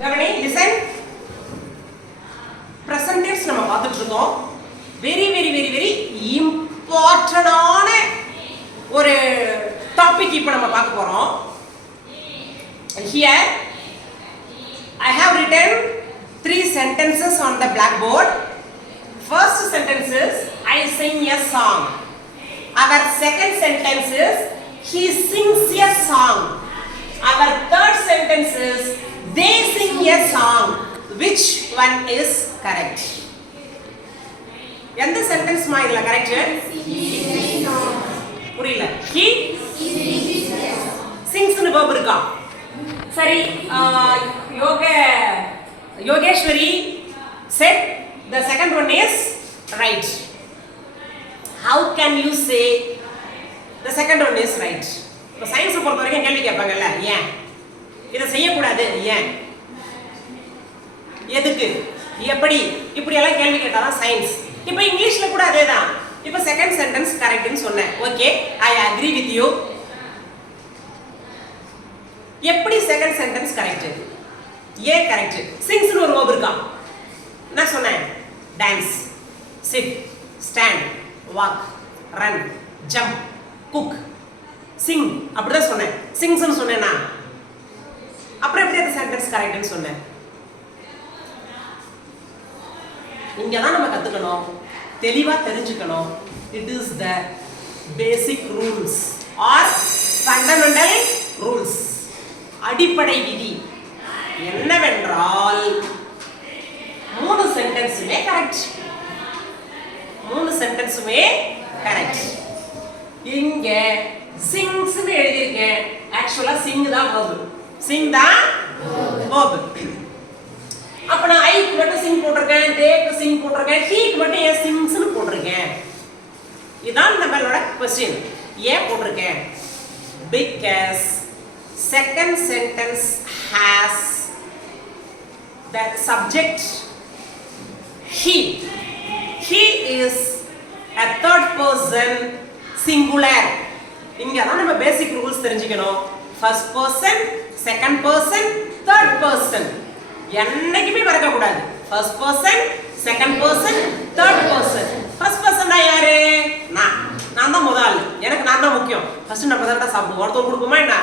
கவனி, listen. Present tense நம்ம பார்த்துட்டு இருக்கோம். Very important ஆன ஒரு டாபிக் இப்போ நம்ம பார்க்க போறோம். Here I have written 3 sentences on the blackboard. First sentence is I sing a song. Our second sentence is he sings a song. Our third sentence is they sing a song. Which one is correct? எந்த sentence மா இதுல correct? புரியல. he sings னு verb இருக்கா? சரி, Yogeswari said the second one is right. How can you say the second one is right? இப்போ science பொறுத்த வரைக்கும் கேள்வி கேட்பாங்கல்ல, ஏன் இதை செய்யக்கூடாது, ஏன், எதுக்கு, எப்படி, இப்படி எல்லாம் கேள்வி கேட்டாதான் சயின்ஸ். இப்போ இங்கிலீஷ்ல கூட அதே தான். இப்போ செகண்ட் சென்டென்ஸ் கரெக்ட்னு சொன்னேன். Okay, I agree with you. எப்படி செகண்ட் சென்டென்ஸ் கரெக்ட்? ஏன் கரெக்ட்? சிங்ஸ்னு ஒரு verb இருக்கா? நான் சொன்னேன் dance, sit, stand, walk, run, jump, cook, sing, அப்படிதான் சொன்னேன். சிங்ஸ்னு சொன்னேன்னா அப்புறம் எப்படி அந்த சென்டென்ஸ் கரெக்ட்னு சொன்னேன்? இங்க தான் நம்ம கத்துக்கணும், தெளிவா தெரிஞ்சுக்கணும். It is the basic rules are fundamental rules, அடிப்படை விதி என்னவென்றால் 3 சென்டென்ஸுமே கரெக்ட். 3 சென்டென்ஸுமே கரெக்ட். இங்க சிங்ஸ் னு எழுதிருக்கேன். ஆக்சுவலா சிங் தான் verb. சிங் தான் verb. அப்ப நான் ஐக்கு மட்டும் சிங் போட்டிருக்கேன், தேக்கு சிங் போட்டிருக்கேன், ஹீக்கு மட்டும் ஏன் சிங்ஸ்னு போட்டிருக்கேன்? இதான் நம்மளோட क्वेश्चन. ஏன் போட்டிருக்கேன்? Because second sentence has the subject he. He is a third person singular. இங்க தான் நம்ம பேசிக் ரூல்ஸ் தெரிஞ்சுக்கணும். First person, second person, third person என்னைக்குமே மறக்க கூடாது. First person, second person, third person. First பர்சன்னா யாரு? நான் தான் முதல் ஆளு. எனக்கு நான் தான் முக்கியம். ஃபர்ஸ்ட் நம்ம தான் சாப்பிடுவோம். ஒருத்தர் கொடுக்குமா என்ன?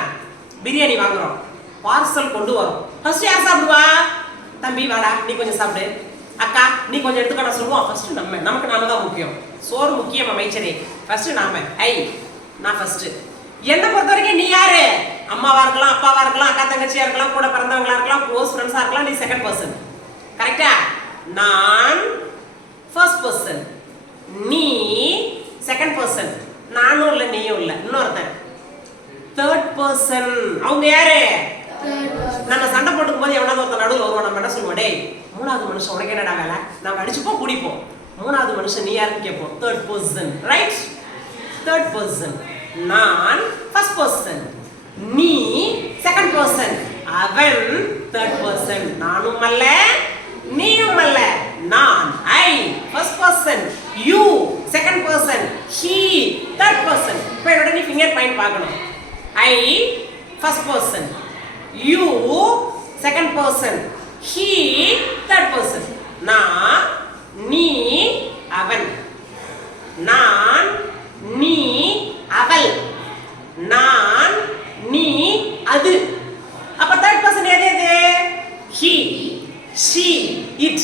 பிரியாணி வாங்குறோம், பார்சல் கொண்டு வரோம். ஃபர்ஸ்ட் யார் சாப்பிடுவா? தம்பி வாடா, நீ கொஞ்சம் சாப்பிடு, அக்கா நீ கொஞ்சம் எடுத்துக்கடா சொல்லுவோம். ஃபர்ஸ்ட் நமக்கு நாம தான் முக்கியம். சோறு முக்கியம் அமைச்சரே, ஃபர்ஸ்ட் நாம. நான் ஃபர்ஸ்ட். என்ன பொறுத்த வரைக்கும் நீ யாரு? அம்மாவா இருக்கலாம், அப்பாவா இருக்கலாம், அக்கா தங்கச்சியா இருக்கலாம், கூட பிறந்தவங்களா இருக்கலாம், க்ளோஸ் ஃப்ரெண்ட்ஸா இருக்கலாம். நீ செகண்ட் பர்சன். கரெக்டா? நான் ஃபர்ஸ்ட் பர்சன், நீ செகண்ட் பர்சன். நானும் இல்ல, நீயும் இல்ல, இன்னொருத்தன் தேர்ட் பர்சன். அவங்க யாரு? நம்ம சண்டை போட்டுக்கும் போது எவனாவது ஒருத்தர் நடுவில் வருவோம். நம்ம என்ன சொல்லுவோம்? டேய், மூணாவது மனுஷன் உனக்கு என்னடா வேலை? நம்ம அடிச்சுப்போம், குடிப்போம். மூணாவது மனுஷன் நீ யாருன்னு கேட்போம். Third person. Right? Third person. நான் ஃபர்ஸ்ட் பர்சன், நீ செகண்ட் பர்சன், அவன் தேர்ட் பர்சன். நானும் அல்ல, நீயும் அல்ல. நான் ஐ first person, you second person, he third person. இப்போ என்னோட நீ ஃபிங்கர் பாயிண்ட் பார்க்கணும். ஐ first person, you second person, he third person. நான், நீ, அவன். நான், நீ, அவள். நான், நீ, அது. அப்ப தேர்ட் பர்சன் எது? he, she, it.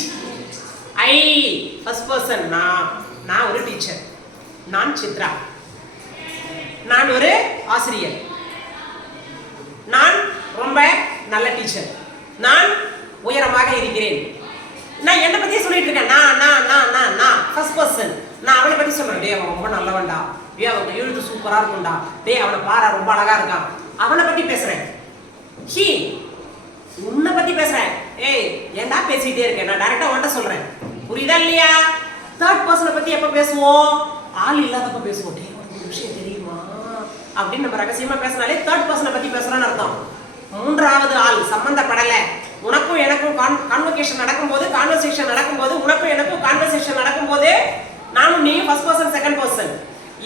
I first person. நான் ஒரு டீச்சர், நான் சித்ரா. நான் ஒரு ஆசிரியர், நான் ரொம்ப நல்ல டீச்சர், நான் உயரமாக இருக்கிறேன். நான் என்ன பத்தி சொல்லிட்டு இருக்கேன். நான் ஃபர்ஸ்ட் பர்சன். நான் அவனை பத்தி சொல்றேன். டேய், அவன் ரொம்ப நல்லவன்டா, டேய் அவன் எழுத்து சூப்பரா இருக்கும்டா, டேய் அவனை பாரா ரொம்ப அழகா இருக்கான். அவனை பத்தி பேசுறேன். ஹீ, உன்னை பத்தி பேசுறேன். ஏய், ஏன்டா பேசிட்டே இருக்கேன்? நான் டைரக்டா உன்கிட்ட சொல்றேன். புரியுதா இல்லையா? தேர்ட் பர்சனை பத்தி எப்ப பேசுவோம்? ஆள் இல்லாதப்ப பேசுவோம். டேய், உனக்கு ஒரு விஷயம் தெரியுமா அப்படின்னு நம்ம ரகசியமா பேசினாலே தேர்ட் பர்சனை பத்தி பேசுறோம்னு அர்த்தம். மூன்றாவது ஆள் சம்பந்தப்படல. உனக்கும் எனக்கும் கான்வர்சேஷன் நடக்கும்போது, உனக்கும் எனக்கும் கான்வர்சேஷன் நடக்கும்போது, நானும் நீயும் ஃபர்ஸ்ட் பர்சன், செகண்ட் பர்சன்.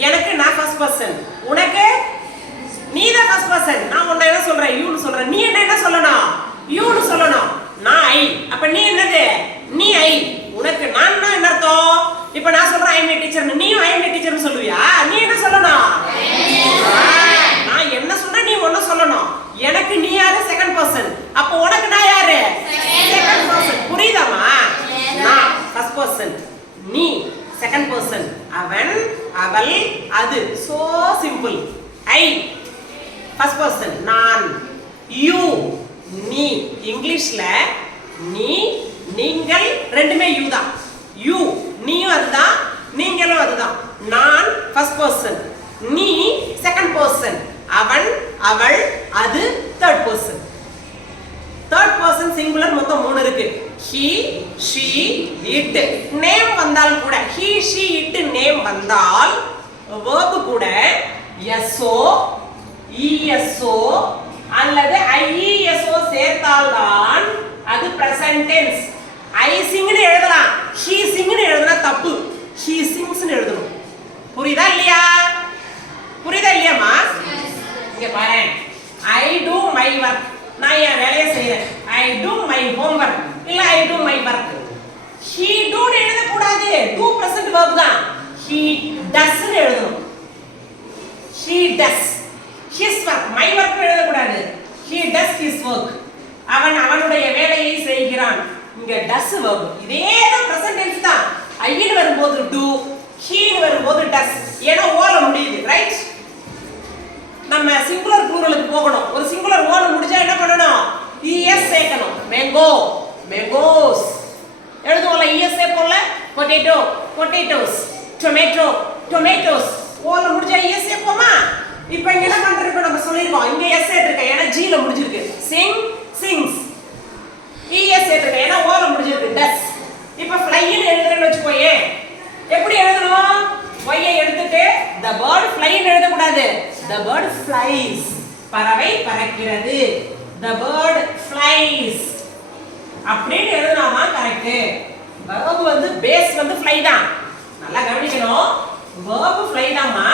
எனக்கு நான் ஃபர்ஸ்ட் பர்சன், உனக்கு நீ தான் ஃபர்ஸ்ட் பர்சன். நான் உன்னை என்ன சொல்றேன்? யூன்னு சொல்றேன். நீ என்ன சொல்லணும்? யூன்னு சொல்லணும். அப்ப உனக்கு நான் யாரு செகண்ட் பர்சன் புரியுதாமா நான் ஃபர்ஸ்ட் பர்சன் நீ செகண்ட் பர்சன் அவன் அவள் அது சோ சிம்பிள் ஐ ஃபர்ஸ்ட் பர்சன் நான் யூ நீ இங்கிலீஷ்ல நீ நீங்கள் ரெண்டுமே யூ தான் யூ நீயும் அதுதான் நீங்களும் அதுதான் நான் ஃபர்ஸ்ட் பர்சன் நீ செகண்ட் பர்சன் அவன் அவள் அது third person third person singular மொத்தம் 3 இருக்கு he she it நேம் வந்தால் கூட he she it நேம் வந்தால் verb கூட so eso அல்லது ieso சேர்த்தால் தான் அது present tense I sing னு எழுதலாம் he sing னு எழுதுனா தப்பு he sings னு எழுதணும் புரியுதா இல்லையாமா இங்க பாரு I do my work நான் என் வேலையை செய்றேன் I do my homework இல்ல I do my work he do னு எழுத கூடாது do present verb தான் he does னு எழுதணும் he does his work my work எழுத கூடாது he does his work அவன் அவனுடைய வேலையை செய்கிறான் இங்க does verb இதேதான் present tense தான் I னு வரும்போது do he னு வரும்போது does ஏனா ஓல முடியுது ரைட் நம்ம சிங்குலர் ப்ளூரலுக்கு போகணும் ஒரு சிங்குலர் ஓல முடிஞ்சா என்ன பண்ணணும் es சேர்க்கணும் mango mangoes எழுதுவோம்ல es சேர்ப்போம்ல potato potatoes tomato tomatoes ஓல முடிஞ்சா es சேர்ப்போமா இப்போ இங்க என்ன பண்றோம் நம்ம சொல்லிருக்கோம் இங்க s சேர்த்திருக்கேன் ஏனா g ல முடிஞ்சிருக்கு sing sings es சேர்த்திருக்கேன் ஏனா ஓல முடிஞ்சிருக்கு does இப்போ fly ன்னு எழுதுறேன்னு வெச்சுக்கோயே எப்படி எழுதணும் y ஐ எடுத்துட்டு the bird fly ன்னு எழுத கூடாது the bird flies பறவை பறக்கிறது the bird flies அப்படினு எழுதலாமா கரெக்ட் verb வந்து base வந்து fly தான் நல்லா கவனிக்கணும் verb fly தான்மா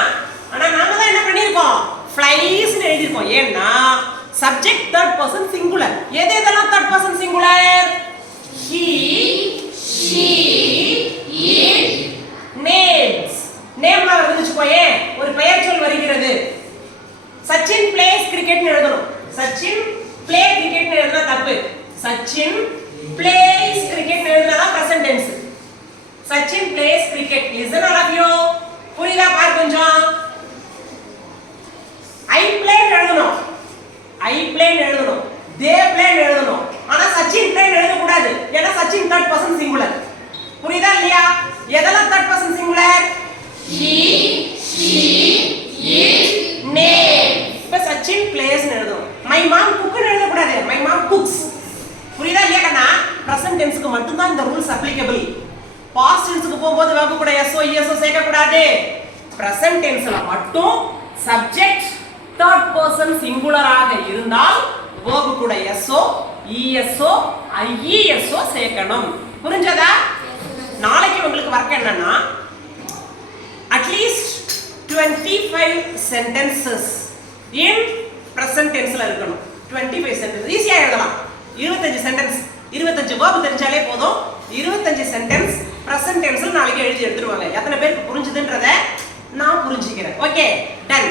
ஆனா நாம தான் என்ன பண்ணிருக்கோம் flies ன்னு எழுதிருக்கோம் ஏன்னா subject third person singular எதெல்லாம் third person singular he she it names நேம்ல வந்துச்சுக்கோயே ஒரு பெயர் சொல் வருகிறது சச்சின் plays cricket ன்னு எழுதணும் சச்சின் play cricket ன்னு எழுதுனா தப்பு சச்சின் plays cricket ன்னு எழுதுனா present tense Sachin plays cricket listen all of you புரியுதா பாரு கொஞ்சம் I play எழுதணும் I play எழுதணும் they play எழுதணும் ஆனா சச்சின் play எழுத கூடாது ஏன்னா சச்சின் third person singular புரியுதா இல்லையா எதெல்லாம் third person singular he she it name இப்ப சச்சின் plays ன்னு எழுதணும் my mom cook ன்னு எழுத கூடாது my mom cooks புரியுதா இல்லையா கண்ணா present tense க்கு மட்டும் தான் இந்த ரூல்ஸ் applicable past tense க்கு போகும்போது verb கூட so eso சேர்க்க கூடாது present tense ல மட்டும் subject third person singular ஆக இருந்தால் verb கூட so eso ieso சேர்க்கணும் புரிஞ்சதா நாளைக்கு உங்களுக்கு வர்க் என்னன்னா at least 25 sentences in present tense ல இருக்கணும் 25 sentences ஈஸியா எழுதலாம் 25 sentence 25 verb தெரிஞ்சாலே போதும் 25 sentence present tense ல நாளைக்கு எழுதி எடுத்துருவாங்க எத்தனை பேருக்கு புரிஞ்சுதுன்றதை நான் புரிஞ்சிக்கிறேன் ஓகே டன்